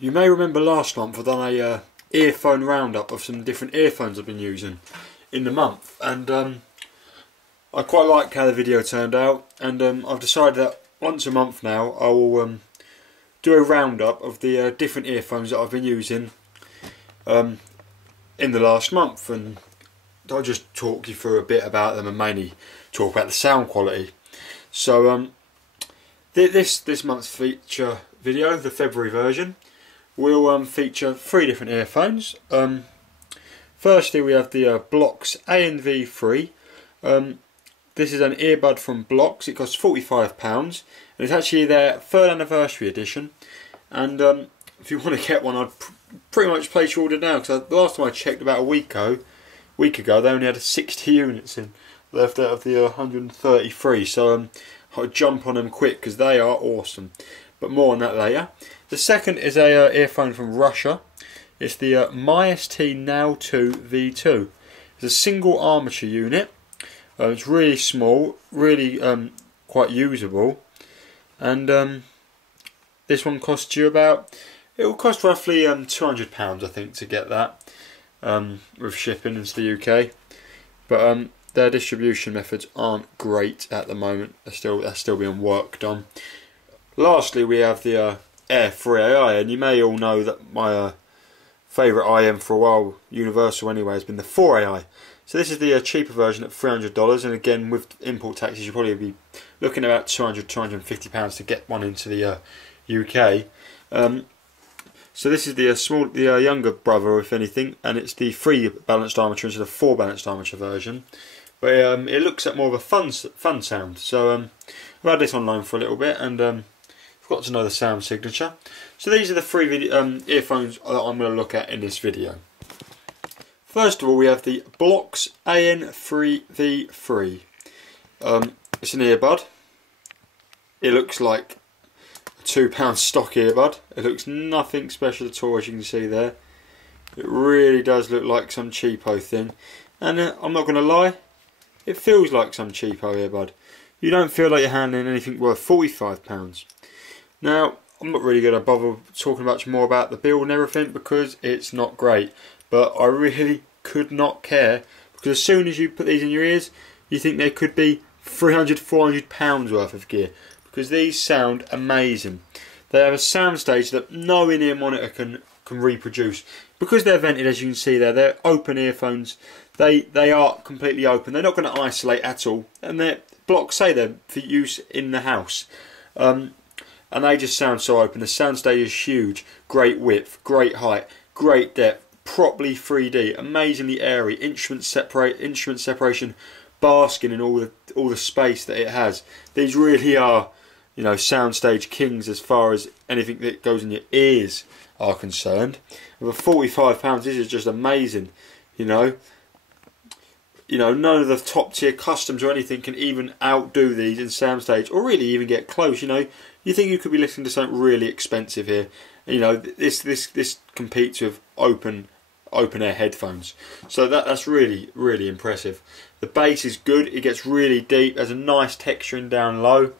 You may remember last month I've done a earphone roundup of some different earphones I've been using in the month, and I quite like how the video turned out, and I've decided that once a month now I will do a roundup of the different earphones that I've been using in the last month, and I'll just talk you through a bit about them and mainly talk about the sound quality. So this month's feature video, the February version, will feature 3 different earphones. Firstly, we have the Blox ANV3. This is an earbud from Blox. It costs £45, and it's actually their 3rd anniversary edition. And if you want to get one, I'd pretty much place your order now, because the last time I checked, about a week ago, they only had 60 units in left out of the 133. So I'll jump on them quick because they are awesome. But more on that later. The second is a earphone from Russia. It's the MyST Now 2 V2. It's a single armature unit. It's really small, really quite usable, and this one costs you about, it will cost roughly £200 I think to get that, with shipping into the UK. But their distribution methods aren't great at the moment. They're still being worked on. Lastly, we have the Heir 3AI, and you may all know that my favourite IM for a while, universal anyway, has been the 4AI. So this is the cheaper version at $300, and again with import taxes you'll probably be looking at about £200–250 to get one into the UK. So this is the younger brother, if anything, and it's the 3 balanced armature instead of 4 balanced armature version. But it looks at more of a fun sound. So I've had this online for a little bit, and got to know the sound signature. So these are the 3 earphones that I'm going to look at in this video. First of all, we have the Blox AN3 V3. It's an earbud. It looks like a £2 stock earbud. It looks nothing special at all, as you can see there. It really does look like some cheapo thing. And I'm not going to lie, it feels like some cheapo earbud. You don't feel like you're handling anything worth £45. Now, I'm not really going to bother talking much more about the build and everything because it's not great. But I really could not care, because as soon as you put these in your ears, you think they could be £300–400 worth of gear, because these sound amazing. They have a soundstage that no in-ear monitor can reproduce. Because they're vented, as you can see there, they're open earphones. They are completely open. They're not going to isolate at all, and they're Blox say they're for use in the house. And they just sound so open. The soundstage is huge, great width, great height, great depth, properly 3D, amazingly airy, instrument separation, basking in all the space that it has. These really are, you know, soundstage kings as far as anything that goes in your ears are concerned. And for £45, this is just amazing. You know, none of the top tier customs or anything can even outdo these in soundstage, or really even get close. You know, you think you could be listening to something really expensive here. You know, this competes with open air headphones. So that's really impressive. The bass is good. It gets really deep. There's a nice texturing down low,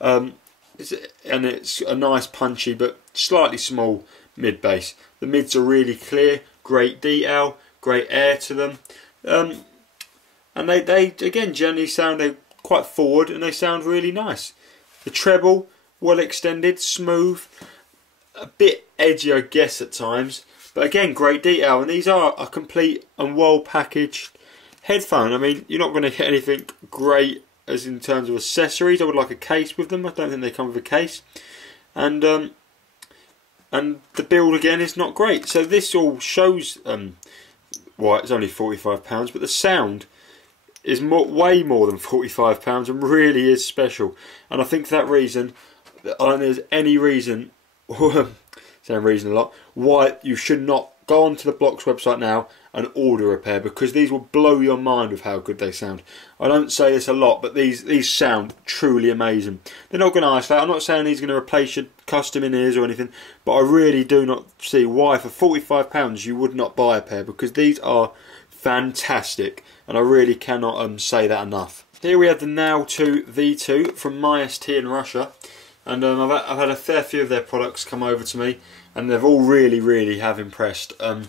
and it's a nice punchy but slightly small mid bass. The mids are really clear, great detail, great air to them. And they again generally sound quite forward, and they sound really nice. The treble, well extended, smooth, a bit edgy I guess at times, but again great detail. And these are a complete and well packaged headphone. I mean, you're not going to get anything great as in terms of accessories. I would like a case with them. I don't think they come with a case, and the build again is not great. So this all shows why it's only £45, but the sound is way more than £45 and really is special. And I think for that reason, I don't think there's any reason, saying reason a lot, why you should not go onto the Blox website now and order a pair, because these will blow your mind with how good they sound. I don't say this a lot, but these sound truly amazing. They're not going to isolate. I'm not saying these are going to replace your custom in-ears or anything, but I really do not see why for £45 you would not buy a pair, because these are fantastic, and I really cannot say that enough. Here we have the Now 2 V2 from MyST in Russia. and I've had a fair few of their products come over to me, and they've all really have impressed. And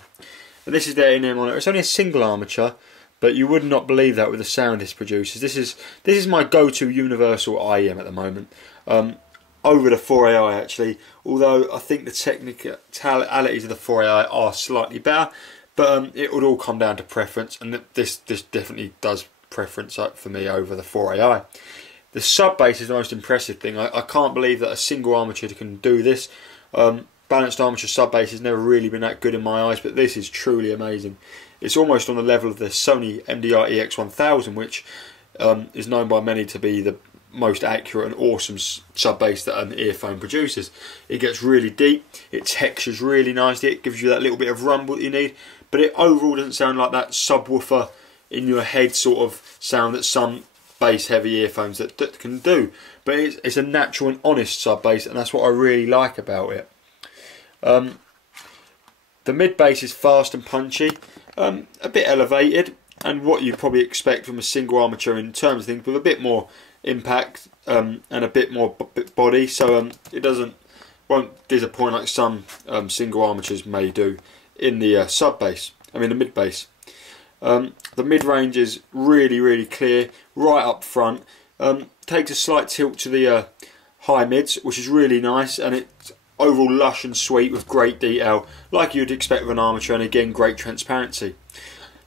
this is their in-ear monitor. It's only a single armature, but you would not believe that with the sound this produces. This is my go-to universal IEM at the moment. Over the 4AI actually, although I think the technicalities of the 4AI are slightly better, but it would all come down to preference, and this definitely does preference for me over the 4AI. The sub bass is the most impressive thing. I can't believe that a single armature can do this. Balanced armature sub bass has never really been that good in my eyes, but this is truly amazing. It's almost on the level of the Sony MDR EX1000, which is known by many to be the most accurate and awesome sub bass that an earphone produces. It gets really deep, it textures really nicely, it gives you that little bit of rumble that you need, but it overall doesn't sound like that subwoofer in your head sort of sound that some bass heavy earphones that can do. But it's a natural and honest sub bass, and that's what I really like about it. The mid bass is fast and punchy, a bit elevated, and what you probably expect from a single armature in terms of things, with a bit more impact and a bit more body, so it won't disappoint like some single armatures may do in the sub bass. I mean the mid bass. The mid range is really clear right up front. Takes a slight tilt to the high mids, which is really nice, and it's overall lush and sweet with great detail, like you'd expect with an armature, and again great transparency.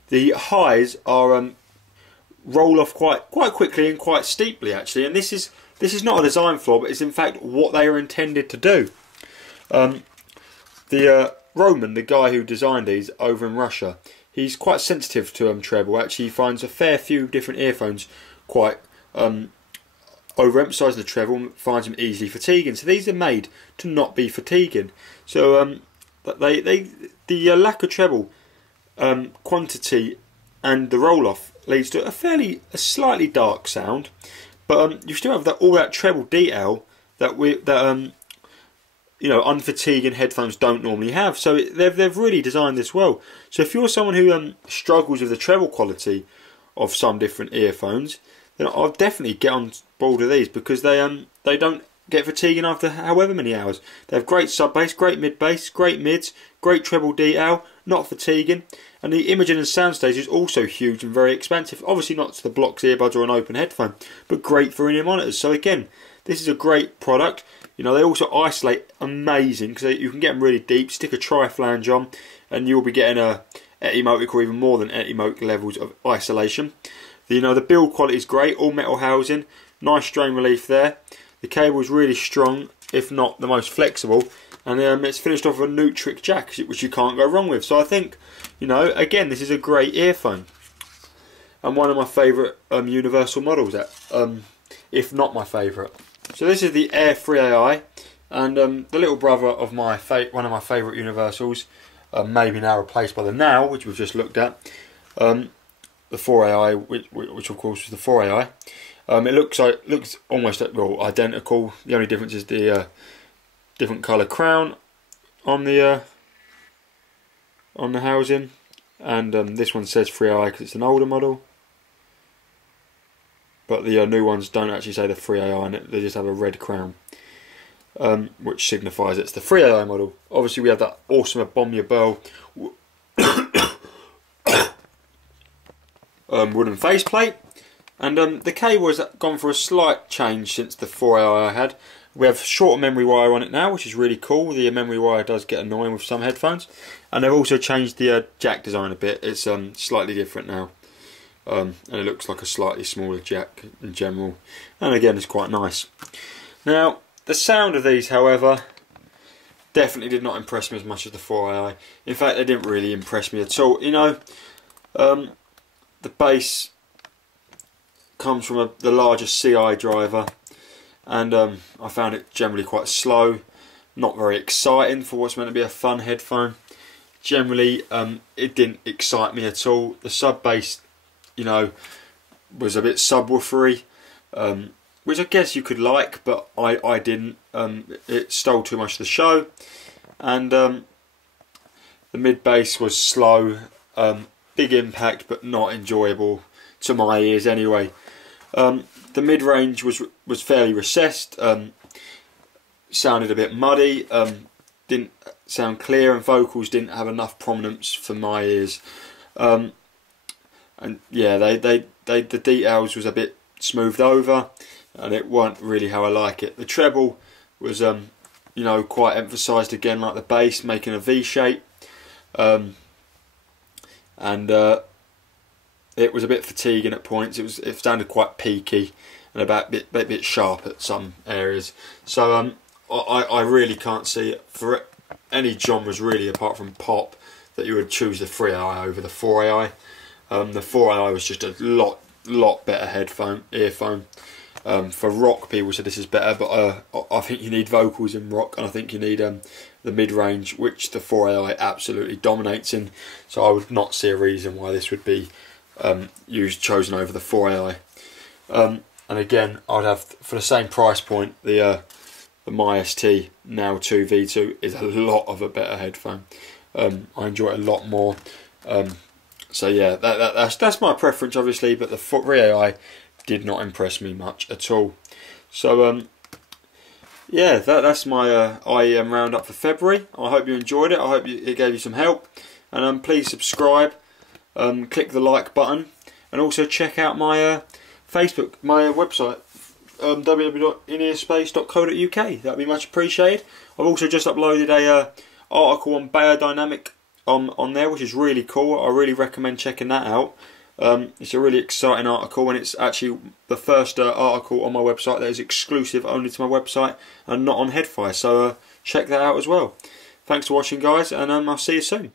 The highs are roll off quite quickly and quite steeply actually, and this is not a design flaw, but it's in fact what they are intended to do. Roman, the guy who designed these over in Russia, he's quite sensitive to treble. Actually, he finds a fair few different earphones quite overemphasising the treble and finds them easily fatiguing. So these are made to not be fatiguing. So the lack of treble quantity and the roll off leads to a slightly dark sound, but you still have all that treble detail that you know, unfatiguing headphones don't normally have. So they've really designed this well. So if you're someone who struggles with the treble quality of some different earphones, then I'll definitely get on board with these, because they don't get fatiguing after however many hours. They have great sub bass, great mid bass, great mids, great treble detail, not fatiguing, and the imaging and soundstage is also huge and very expensive. Obviously not to the Blox earbuds or an open headphone, but great for in-ear monitors. So again, this is a great product. You know, they also isolate amazing, because you can get them really deep. Stick a tri-flange on and you'll be getting a etymotic or even more than etymotic levels of isolation. The build quality is great, all metal housing, nice strain relief there. The cable is really strong, if not the most flexible, and it's finished off with a Nutric jack, which you can't go wrong with. So I think, you know, again, this is a great earphone and one of my favourite universal models, if not my favourite. So this is the Heir 3AI, and the little brother of one of my favourite universals, maybe now replaced by the Now, which we've just looked at. The 4AI, which of course was the 4AI. It looks almost identical. The only difference is the different colour crown on the housing, and this one says 3AI because it's an older model. But the new ones don't actually say the 3AI on it, they just have a red crown, which signifies it's the 3AI model. Obviously we have that awesome Bomb Bell wooden faceplate, and the cable has gone for a slight change since the 4AI I had. We have shorter memory wire on it now, which is really cool. The memory wire does get annoying with some headphones, and they've also changed the jack design a bit. It's slightly different now. And it looks like a slightly smaller jack in general, and again it's quite nice. Now the sound of these, however, definitely did not impress me as much as the 4AI. In fact, they didn't really impress me at all. You know, the bass comes from the larger CI driver, and I found it generally quite slow, not very exciting for what's meant to be a fun headphone. Generally it didn't excite me at all. The sub bass, you know, was a bit subwoofery, which I guess you could like, but I didn't. It stole too much of the show, and the mid bass was slow, big impact, but not enjoyable to my ears anyway. The mid range was fairly recessed. sounded a bit muddy, didn't sound clear, and vocals didn't have enough prominence for my ears. And yeah, the details was a bit smoothed over, and it weren't really how I like it. The treble was you know, quite emphasised again, like the bass, making a V shape, and it was a bit fatiguing at points. It sounded quite peaky and a bit sharp at some areas. So I really can't see it for any genres really, apart from pop, that you would choose the 3AI over the 4AI. The 4AI was just a lot better earphone. For rock, people said this is better, but I think you need vocals in rock, and I think you need the mid-range, which the 4AI absolutely dominates in. So I would not see a reason why this would be chosen over the 4AI. And again, I'd have, for the same price point, the MyST Now 2 V2 is a lot of a better headphone. I enjoy it a lot more. So yeah, that's my preference, obviously, but the 3AI did not impress me much at all. So yeah, that's my IEM roundup for February. I hope you enjoyed it. I hope it gave you some help, and please subscribe, click the like button, and also check out my Facebook, my website, www.inearspace.co.uk. That'd be much appreciated. I've also just uploaded a article on biodynamic on there, which is really cool. I really recommend checking that out. It's a really exciting article, and it's actually the first article on my website that is exclusive only to my website and not on Headfire. So check that out as well. Thanks for watching, guys, and I'll see you soon.